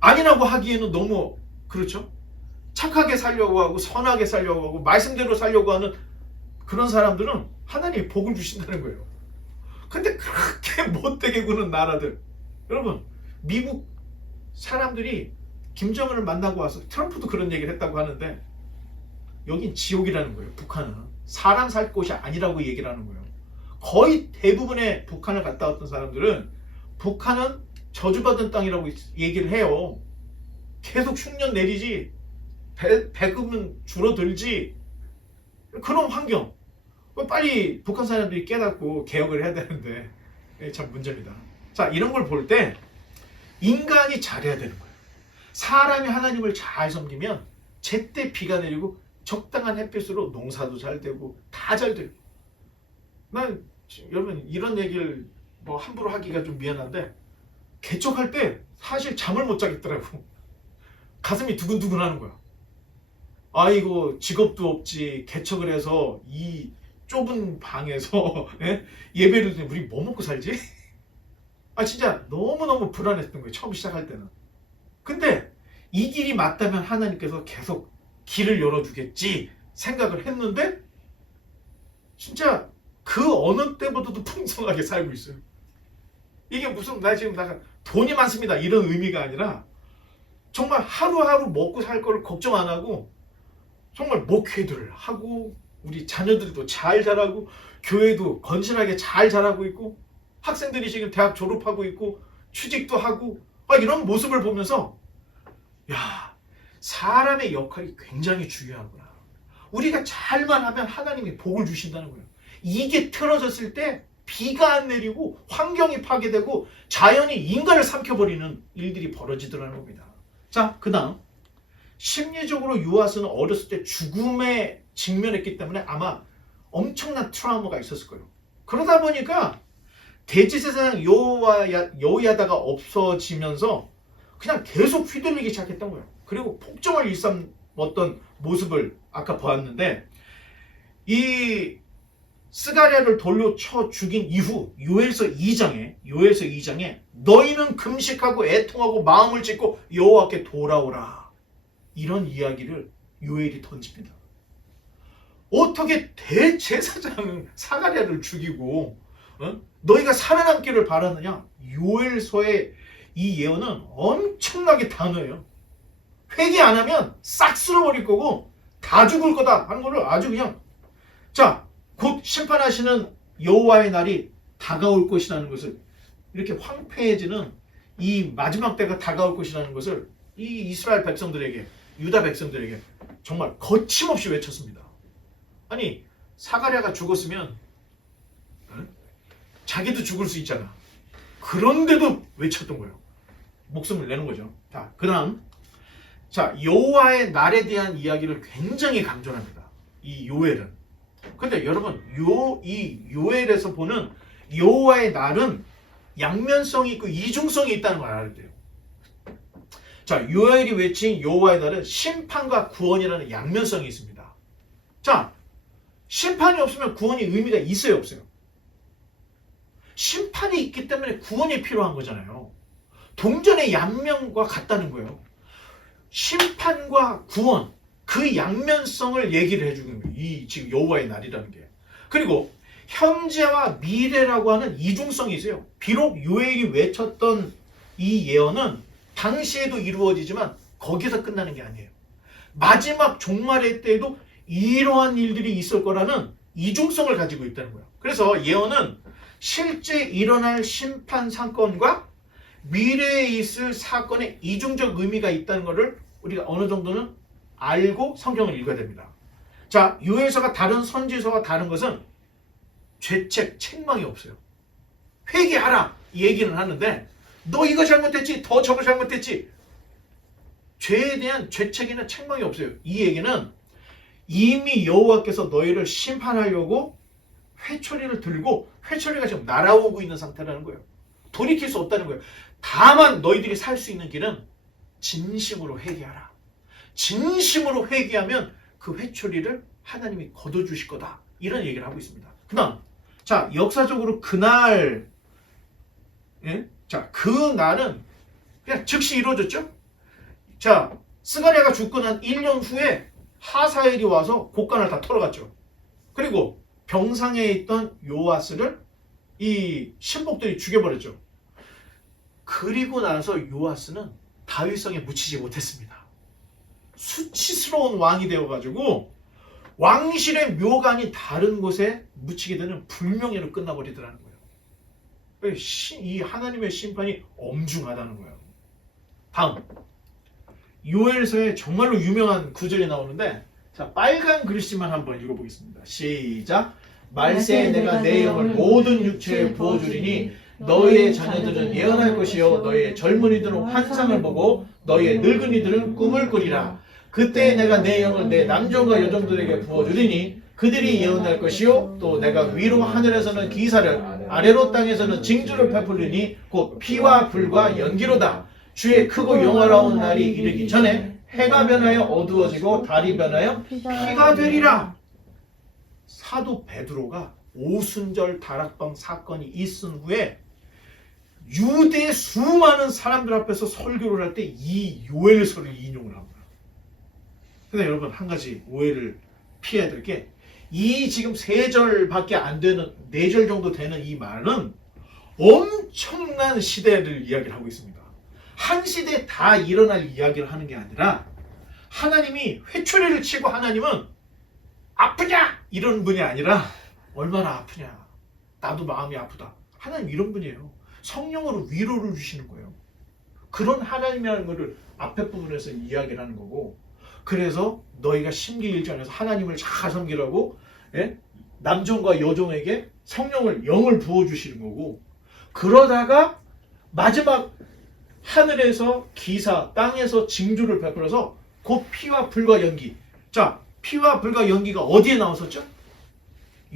아니라고 하기에는 너무 그렇죠? 착하게 살려고 하고 선하게 살려고 하고 말씀대로 살려고 하는 그런 사람들은 하나님이 복을 주신다는 거예요. 근데 그렇게 못되게 구는 나라들, 여러분 미국 사람들이 김정은을 만나고 와서 트럼프도 그런 얘기를 했다고 하는데 여긴 지옥이라는 거예요. 북한은 사람 살 곳이 아니라고 얘기를 하는 거예요. 거의 대부분의 북한을 갔다 왔던 사람들은 북한은 저주받은 땅이라고 얘기를 해요. 계속 흉년 내리지, 배급은 줄어들지, 그런 환경. 빨리 북한 사람들이 깨닫고 개혁을 해야 되는데 참 문제입니다. 자, 이런 걸 볼 때 인간이 잘해야 되는 거예요. 사람이 하나님을 잘 섬기면 제때 비가 내리고 적당한 햇빛으로 농사도 잘 되고 다 잘 돼요. 난 여러분 이런 얘기를 뭐 함부로 하기가 좀 미안한데 개척할 때 사실 잠을 못 자겠더라고. 가슴이 두근두근 하는 거야. 아이고 직업도 없지, 개척을 해서 이 좁은 방에서 예배를 드리면 우리 뭐 먹고 살지? 진짜 너무너무 불안했던 거예요. 처음 시작할 때는. 근데 이 길이 맞다면 하나님께서 계속 길을 열어주겠지 생각을 했는데 진짜 그 어느 때보다도 풍성하게 살고 있어요. 이게 무슨 내가 돈이 많습니다 이런 의미가 아니라 정말 하루하루 먹고 살 거를 걱정 안 하고 정말 목회들 하고 우리 자녀들도 잘 자라고 교회도 건실하게 잘 자라고 있고 학생들이 지금 대학 졸업하고 있고 취직도 하고 이런 모습을 보면서 야, 사람의 역할이 굉장히 중요하구나. 우리가 잘만 하면 하나님이 복을 주신다는 거예요. 이게 틀어졌을 때 비가 안 내리고 환경이 파괴되고 자연이 인간을 삼켜버리는 일들이 벌어지더라는 겁니다. 자, 그 다음 심리적으로 요아스는 어렸을 때 죽음에 직면했기 때문에 아마 엄청난 트라우마가 있었을 거예요. 그러다 보니까 대제사장 여호야다가 없어지면서 그냥 계속 휘둘리기 시작했던 거예요. 그리고 폭정을 일삼았던 모습을 아까 보았는데 이 스가랴를 돌로 쳐 죽인 이후 요엘서 2장에 너희는 금식하고 애통하고 마음을 찢고 여호와께 돌아오라 이런 이야기를 요엘이 던집니다. 어떻게 대제사장 스가랴를 죽이고 너희가 살아남기를 바라느냐? 요엘서의 이 예언은 엄청나게 단호해요. 회개 안 하면 싹 쓸어버릴 거고 다 죽을 거다 하는 거를 아주 그냥 자, 곧 심판하시는 여호와의 날이 다가올 것이라는 것을 이렇게 황폐해지는 이 마지막 때가 다가올 것이라는 것을 이 이스라엘 백성들에게 유다 백성들에게 정말 거침없이 외쳤습니다. 아니 스가랴가 죽었으면 자기도 죽을 수 있잖아. 그런데도 외쳤던 거예요. 목숨을 내는 거죠. 자, 그 다음 자 여호와의 날에 대한 이야기를 굉장히 강조합니다. 이 요엘은. 근데 여러분 이 요엘에서 보는 여호와의 날은 양면성이 있고 이중성이 있다는 걸 알아야 돼요. 자, 요엘이 외친 여호와의 날은 심판과 구원이라는 양면성이 있습니다. 자, 심판이 없으면 구원이 의미가 있어요, 없어요? 심판이 있기 때문에 구원이 필요한 거잖아요. 동전의 양면과 같다는 거예요. 심판과 구원, 그 양면성을 얘기를 해주는 거예요. 이 지금 여호와의 날이라는 게. 그리고 현재와 미래라고 하는 이중성이 있어요. 비록 요엘이 외쳤던 이 예언은 당시에도 이루어지지만 거기서 끝나는 게 아니에요. 마지막 종말의 때에도 이러한 일들이 있을 거라는 이중성을 가지고 있다는 거예요. 그래서 예언은 실제 일어날 심판 사건과 미래에 있을 사건의 이중적 의미가 있다는 것을 우리가 어느 정도는 알고 성경을 읽어야 됩니다. 자, 요엘서가 다른 선지서와 다른 것은 죄책, 책망이 없어요. 회개하라 이 얘기는 하는데 너 이거 잘못했지, 더 저거 잘못했지. 죄에 대한 죄책이나 책망이 없어요. 이 얘기는 이미 여호와께서 너희를 심판하려고 회초리를 들고 회초리가 지금 날아오고 있는 상태라는 거예요. 돌이킬 수 없다는 거예요. 다만 너희들이 살 수 있는 길은 진심으로 회개하라. 진심으로 회개하면 그 회초리를 하나님이 거둬주실 거다. 이런 얘기를 하고 있습니다. 그 다음 자, 역사적으로 그날 자, 그 날은 그냥 즉시 이루어졌죠. 자, 스가랴가 죽고 난 1년 후에 하사엘이 와서 곡간을 다 털어갔죠. 그리고 병상에 있던 요아스를 이 신복들이 죽여버렸죠. 그리고 나서 요아스는 다윗성에 묻히지 못했습니다. 수치스러운 왕이 되어가지고 왕실의 묘가 아닌 다른 곳에 묻히게 되는 불명예로 끝나버리더라는 거예요. 이 하나님의 심판이 엄중하다는 거예요. 다음 요엘서에 정말로 유명한 구절이 나오는데 자, 빨간 글씨만 한번 읽어보겠습니다. 시작. 말세에 내가 내 영을 모든 육체에 부어주리니 너희의 자녀들은 예언할 것이요 너희의 젊은이들은 환상을 보고 너희의 늙은이들은 꿈을 꾸리라. 그때 내가 내 영을 내 남종과 여종들에게 부어주리니 그들이 예언할 것이요 또 내가 위로 하늘에서는 기사를 아래로 땅에서는 징조를 베풀리니 곧 피와 불과 연기로다. 주의 크고 영화로운 날이 이르기 전에 해가 변하여 어두워지고 달이 변하여 피가 되리라. 사도 베드로가 오순절 다락방 사건이 있은 후에 유대 수많은 사람들 앞에서 설교를 할 때 이 요엘서를 인용을 합니다. 근데 여러분 한 가지 오해를 피해야 될 게 이 지금 3절밖에 안 되는 4절 정도 되는 이 말은 엄청난 시대를 이야기를 하고 있습니다. 한 시대에 다 일어날 이야기를 하는 게 아니라 하나님이 회초리를 치고 하나님은 아프냐 이런 분이 아니라 얼마나 아프냐, 나도 마음이 아프다. 하나님 이런 분이에요. 성령으로 위로를 주시는 거예요. 그런 하나님이라는 것을 앞에 부분에서 이야기를 하는 거고, 그래서 너희가 심기 1장에서 하나님을 잘 섬기라고, 예? 남종과 여종에게 성령을 영을 부어주시는 거고, 그러다가 마지막 하늘에서 기사, 땅에서 징조를 베풀어서 곧 피와 불과 연기. 자, 피와 불과 연기가 어디에 나왔었죠?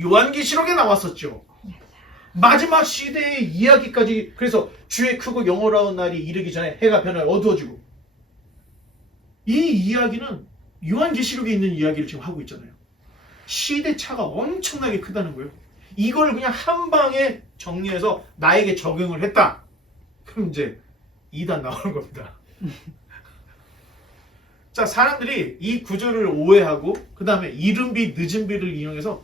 요한계시록에 나왔었죠. 마지막 시대의 이야기까지. 그래서 주의 크고 영원한 날이 이르기 전에 해가 변하여 어두워지고, 이 이야기는 요한계시록에 있는 이야기를 지금 하고 있잖아요. 시대 차가 엄청나게 크다는 거예요. 이걸 그냥 한 방에 정리해서 나에게 적용을 했다. 그럼 이제 2단 나오는 겁니다. 자, 사람들이 이 구절을 오해하고 그 다음에 이른비 늦은비를 이용해서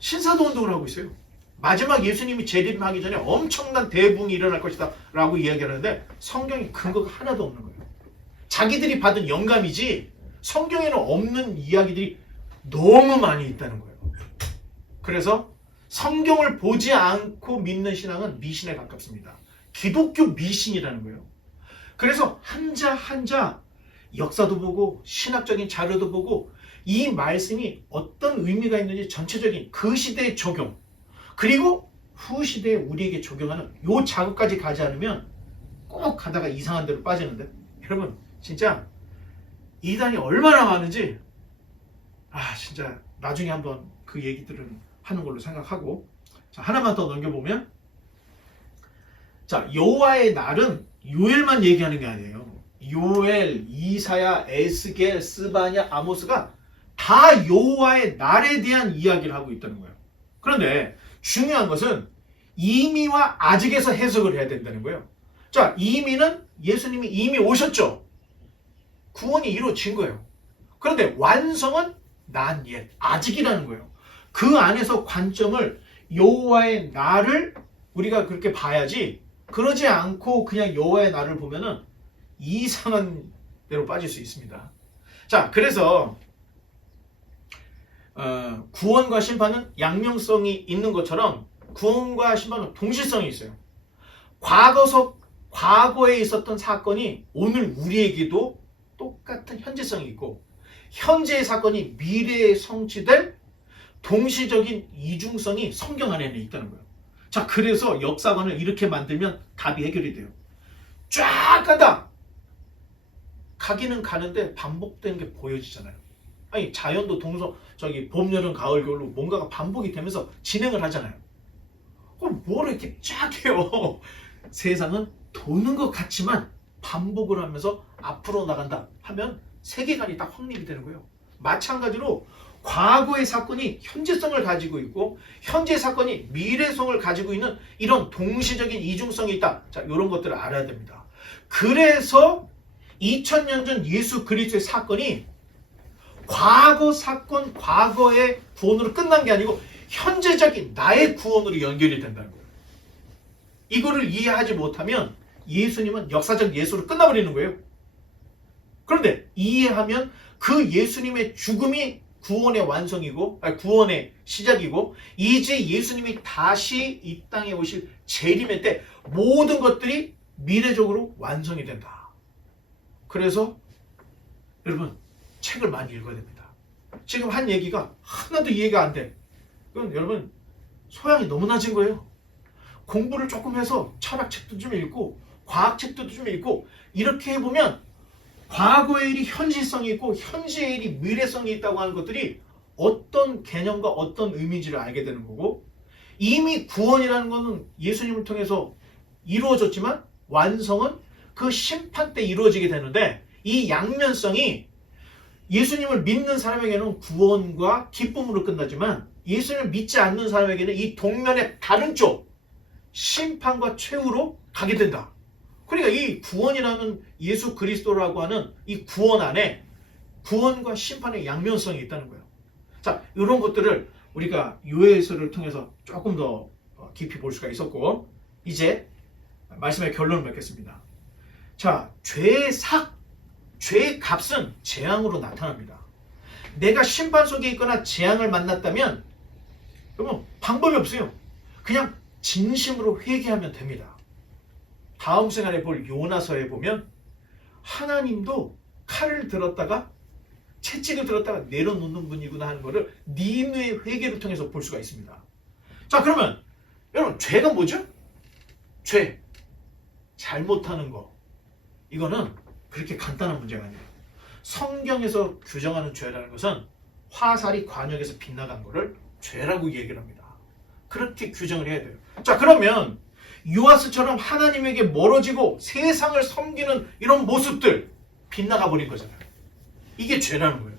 신사도 운동을 하고 있어요. 마지막 예수님이 재림하기 전에 엄청난 대붕이 일어날 것이다 라고 이야기하는데 성경에 근거가 하나도 없는 거예요. 자기들이 받은 영감이지 성경에는 없는 이야기들이 너무 많이 있다는 거예요. 그래서 성경을 보지 않고 믿는 신앙은 미신에 가깝습니다. 기독교 미신이라는 거예요. 그래서 한자 한자 역사도 보고 신학적인 자료도 보고 이 말씀이 어떤 의미가 있는지 전체적인 그 시대의 적용, 그리고 후 시대에 우리에게 적용하는 요 작업까지 가지 않으면 꼭 가다가 이상한 데로 빠지는데, 여러분 진짜 이단이 얼마나 많은지 진짜 나중에 한번 그 얘기들은 하는 걸로 생각하고, 자, 하나만 더 넘겨보면, 자, 여호와의 날은 요엘만 얘기하는 게 아니에요. 요엘, 이사야, 에스겔, 스바냐, 아모스가 다 여호와의 날에 대한 이야기를 하고 있다는 거예요. 그런데 중요한 것은 이미와 아직에서 해석을 해야 된다는 거예요. 자, 이미는 예수님이 이미 오셨죠. 구원이 이루어진 거예요. 그런데 완성은 난 옛, 아직이라는 거예요. 그 안에서 관점을 여호와의 날을 우리가 그렇게 봐야지, 그러지 않고 그냥 여호와의 날을 보면은 이상한 데로 빠질 수 있습니다. 자, 그래서 구원과 심판은 양면성이 있는 것처럼 구원과 심판은 동질성이 있어요. 과거에 있었던 사건이 오늘 우리에게도 똑같은 현재성이 있고, 현재의 사건이 미래에 성취될 동시적인 이중성이 성경 안에는 있다는 거예요. 자, 그래서 역사관을 이렇게 만들면 답이 해결이 돼요. 쫙 가다 가기는 가는데 반복되는 게 보여지잖아요. 아니, 자연도 봄, 여름, 가을, 겨울로 뭔가가 반복이 되면서 진행을 하잖아요. 그럼 뭘 이렇게 쫙 해요? 세상은 도는 것 같지만 반복을 하면서 앞으로 나간다 하면 세계관이 딱 확립이 되는 거예요. 마찬가지로 과거의 사건이 현재성을 가지고 있고 현재 사건이 미래성을 가지고 있는 이런 동시적인 이중성이 있다. 자, 이런 것들을 알아야 됩니다. 그래서 2000년 전 예수 그리스도의 사건이 과거 사건, 과거의 구원으로 끝난 게 아니고 현재적인 나의 구원으로 연결이 된다는 거예요. 이거를 이해하지 못하면 예수님은 역사적 예수로 끝나버리는 거예요. 그런데 이해하면 그 예수님의 죽음이 구원의 완성이고, 구원의 시작이고, 이제 예수님이 다시 이 땅에 오실 재림의 때 모든 것들이 미래적으로 완성이 된다. 그래서 여러분 책을 많이 읽어야 됩니다. 지금 한 얘기가 하나도 이해가 안 돼. 그건 여러분 소양이 너무 낮은 거예요. 공부를 조금 해서 철학책도 좀 읽고 과학책도 좀 읽고 이렇게 해보면 과거의 일이 현실성이 있고 현재의 일이 미래성이 있다고 하는 것들이 어떤 개념과 어떤 의미인지를 알게 되는 거고, 이미 구원이라는 것은 예수님을 통해서 이루어졌지만 완성은 그 심판 때 이루어지게 되는데, 이 양면성이 예수님을 믿는 사람에게는 구원과 기쁨으로 끝나지만 예수님을 믿지 않는 사람에게는 이 동면의 다른 쪽 심판과 최후로 가게 된다. 그러니까 이 구원이라는 예수 그리스도라고 하는 이 구원 안에 구원과 심판의 양면성이 있다는 거예요. 자, 이런 것들을 우리가 요해서를 통해서 조금 더 깊이 볼 수가 있었고, 이제 말씀의 결론을 맺겠습니다. 자, 죄의 삭, 죄의 값은 재앙으로 나타납니다. 내가 심판 속에 있거나 재앙을 만났다면 여러분 방법이 없어요. 그냥 진심으로 회개하면 됩니다. 다음 시간에 볼 요나서에 보면 하나님도 칼을 들었다가 채찍을 들었다가 내려놓는 분이구나 하는 것을 니느의 회개를 통해서 볼 수가 있습니다. 자, 그러면 여러분 죄가 뭐죠? 죄, 잘못하는 거. 이거는 그렇게 간단한 문제가 아니에요. 성경에서 규정하는 죄라는 것은 화살이 관역에서 빗나간 거를 죄라고 얘기를 합니다. 그렇게 규정을 해야 돼요. 자, 그러면 요아스처럼 하나님에게 멀어지고 세상을 섬기는 이런 모습들 빗나가 버린 거잖아요. 이게 죄라는 거예요.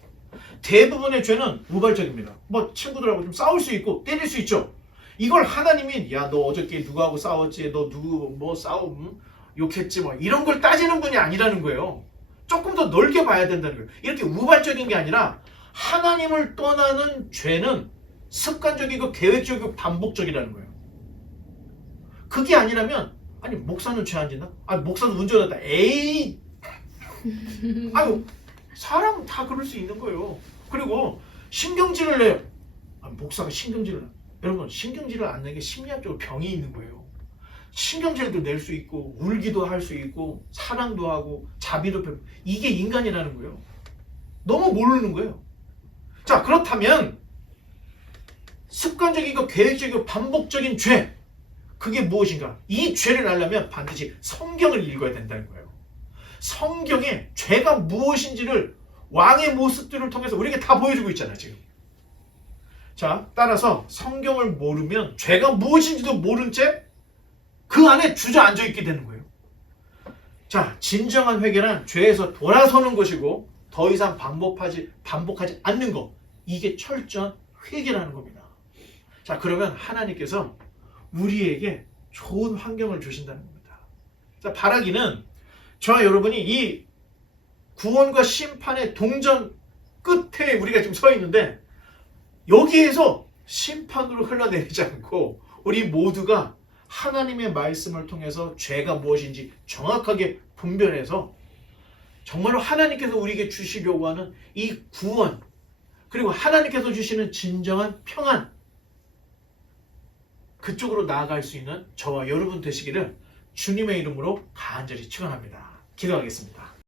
대부분의 죄는 우발적입니다. 뭐 친구들하고 좀 싸울 수 있고 때릴 수 있죠. 이걸 하나님이 야, 너 어저께 누구하고 싸웠지? 너 누구 뭐 욕했지? 뭐 이런 걸 따지는 분이 아니라는 거예요. 조금 더 넓게 봐야 된다는 거예요. 이렇게 우발적인 게 아니라 하나님을 떠나는 죄는 습관적이고 계획적이고 반복적이라는 거예요. 그게 아니라면 아니 목사는 죄 안 짓나? 아니 목사는 운전하다. 에이 아유 사람 다 그럴 수 있는 거예요. 그리고 신경질을 내요. 목사가 신경질을 여러분 신경질을 안 내게 심리학적으로 병이 있는 거예요. 신경질도 낼 수 있고 울기도 할 수 있고 사랑도 하고 자비도 베풀고 이게 인간이라는 거예요. 너무 모르는 거예요. 자, 그렇다면 습관적이고 계획적이고 반복적인 죄 그게 무엇인가? 이 죄를 알려면 반드시 성경을 읽어야 된다는 거예요. 성경에 죄가 무엇인지를 왕의 모습들을 통해서 우리에게 다 보여주고 있잖아요, 지금. 자, 따라서 성경을 모르면 죄가 무엇인지도 모른 채 그 안에 주저앉아 있게 되는 거예요. 자, 진정한 회개는 죄에서 돌아서는 것이고 더 이상 반복하지 않는 것. 이게 철저한 회개라는 겁니다. 자, 그러면 하나님께서 우리에게 좋은 환경을 주신다는 겁니다. 자, 바라기는 저와 여러분이 이 구원과 심판의 동전 끝에 우리가 지금 서 있는데 여기에서 심판으로 흘러내리지 않고 우리 모두가 하나님의 말씀을 통해서 죄가 무엇인지 정확하게 분별해서 정말로 하나님께서 우리에게 주시려고 하는 이 구원 그리고 하나님께서 주시는 진정한 평안 그쪽으로 나아갈 수 있는 저와 여러분 되시기를 주님의 이름으로 간절히 축원합니다. 기도하겠습니다.